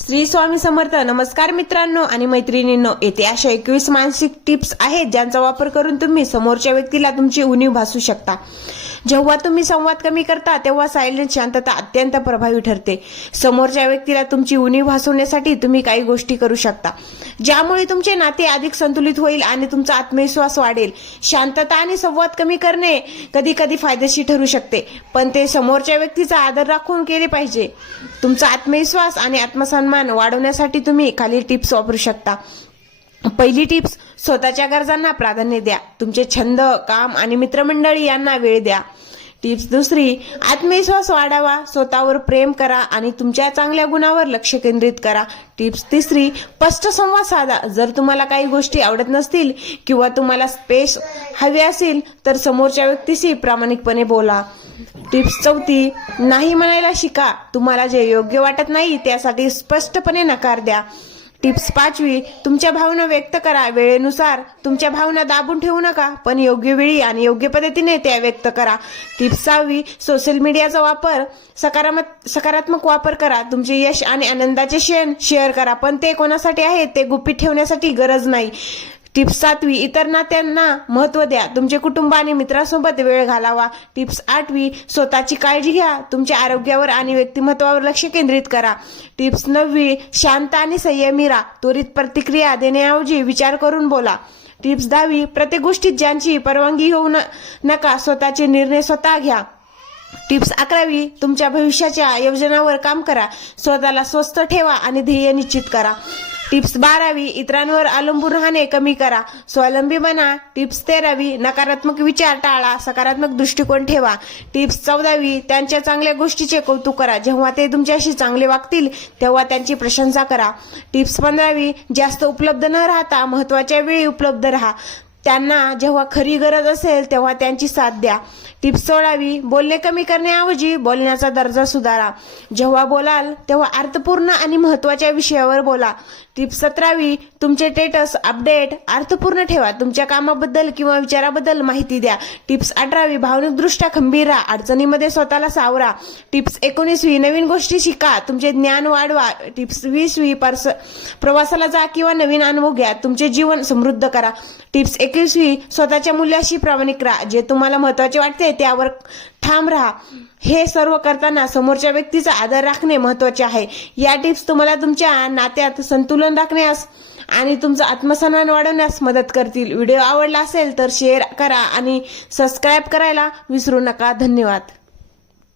श्री स्वामी समर्थ. नमस्कार मित्रांनो आणि मैत्रिणींनो, येथे अशा 21 मानसिक टिप्स आहेत ज्यांचा वापर करून तुम्ही समोरच्या व्यक्तीला तुमची उणीव भासू शकता. जेव्हा तुम्ही संवाद कमी करता तेव्हा सायलेंट शांतता अत्यंत प्रभावी ठरते. समोरच्या व्यक्तीला तुमची उणीव भासवण्यासाठी तुम्ही काही गोष्टी करू शकता ज्यामुळे तुमचे नाते अधिक संतुलित होईल आणि तुमचा आत्मविश्वास वाढेल. शांतता आणि संवाद कमी करणे कधी कधी फायदेशीर ठरू शकते, पण ते समोरच्या व्यक्तीचा आदर राखून केले पाहिजे. तुमचा आत्मविश्वास आणि आत्मसन्मान वाढवण्यासाठी तुम्ही खालील टिप्स वापरू शकता. पहिली टिप्स, स्वतःच्या गरजांना प्राधान्य द्या. तुमचे छंद, काम आणि मित्रमंडळी यांना वेळ द्या. टिप्स दुसरी, आत्मविश्वास वाढवा. स्वतःवर प्रेम करा आणि तुमच्या चांगल्या गुणांवर लक्ष केंद्रित करा. टिप्स तिसरी, स्पष्ट संवाद साधा. जर तुम्हाला काही गोष्टी आवडत नसतील किंवा तुम्हाला स्पेस हवी असेल तर समोरच्या व्यक्तीशी प्रामाणिकपणे बोला. टिप्स चौथी, नाही म्हणायला शिका. तुम्हाला जे योग्य वाटत नाही त्यासाठी स्पष्टपणे नकार द्या. टिप्स पाचवी, तुमच्या भावना व्यक्त करा. वेळेनुसार तुमच्या भावना दाबून ठेवू नका, पण योग्य वेळी आणि योग्य पद्धतीने त्या व्यक्त करा. टिप्स सहावी, सोशल मीडियाचा वापर सकारात्मक वापर करा. तुमचे यश आणि आनंदाचे क्षण शेअर करा, पण ते कोणासाठी आहे ते गुपित ठेवण्यासाठी गरज नाही. टिप्स सातवी, इतर नात्यांना महत्त्व द्या. तुमचे कुटुंब आणि मित्रांसोबत वेळ घालावा. टिप्स आठवी, स्वतःची काळजी घ्या. तुमच्या आरोग्यावर आणि व्यक्तिमत्वावर लक्ष केंद्रित करा. टिप्स नववी, शांत आणि संयमी राहा. त्वरित प्रतिक्रिया देण्याऐवजी विचार करून बोला. टिप्स दहावी, प्रत्येक गोष्टीत ज्यांची परवानगी होऊ नका. स्वतःचे निर्णय स्वतः घ्या. टिप्स अकरावी, तुमच्या भविष्याच्या योजनांवर काम करा. स्वतःला स्वस्थ ठेवा आणि ध्येय निश्चित करा. टिप्स बारावी, इतरांवर अवलंबून राहणे कमी करा. स्वावलंबी बना. टिप्स तेरावी, नकारात्मक विचार टाळा. सकारात्मक दृष्टिकोन ठेवा. टिप्स चौदावी, त्यांच्या चांगल्या गोष्टीचे कौतुक करा. जेव्हा ते तुमच्याशी चांगले वागतील तेव्हा त्यांची प्रशंसा करा. टिप्स पंधरावी, जास्त उपलब्ध न राहता महत्वाच्या वेळी उपलब्ध राहा. त्यांना जेव्हा खरी गरज असेल तेव्हा त्यांची साथ द्या. टिप्स 16वी, बोलणे कमी करण्याऐवजी बोलण्याचा दर्जा सुधारा. जेव्हा बोलाल तेव्हा अर्थपूर्ण आणि महत्त्वाच्या विषयावर बोला. टिप्स 17वी, तुमचे स्टेटस अपडेट अर्थपूर्ण ठेवा. तुमच्या कामाबद्दल किंवा विचाराबद्दल माहिती द्या. टिप्स 18वी, भावनिकदृष्ट्या खंबीर राहा. अडचणीमध्ये स्वतःला सावरा. टिप्स 19वी, नवीन गोष्टी शिका. तुमचे ज्ञान वाढवा. टिप्स 20वी, प्रवासाला जा किंवा नवीन अनुभव घ्या. तुमचे जीवन समृद्ध करा. टिप्स 21वी, स्वतःच्या मूल्याशी प्रामाणिक राहा. जे तुम्हाला महत्त्वाचे वाटते त्यावर ठाम राहा. हे सर्व करताना समोरच्या व्यक्तीचा आदर राखणे महत्त्वाचे आहे. या टिप्स तुम्हाला तुमच्या नात्यात संतुलन राखण्यास आणि तुमचा आत्मसन्मान वाढवण्यास मदत करतील. व्हिडिओ आवडला असेल तर शेअर करा आणि सबस्क्राईब करायला विसरू नका. धन्यवाद.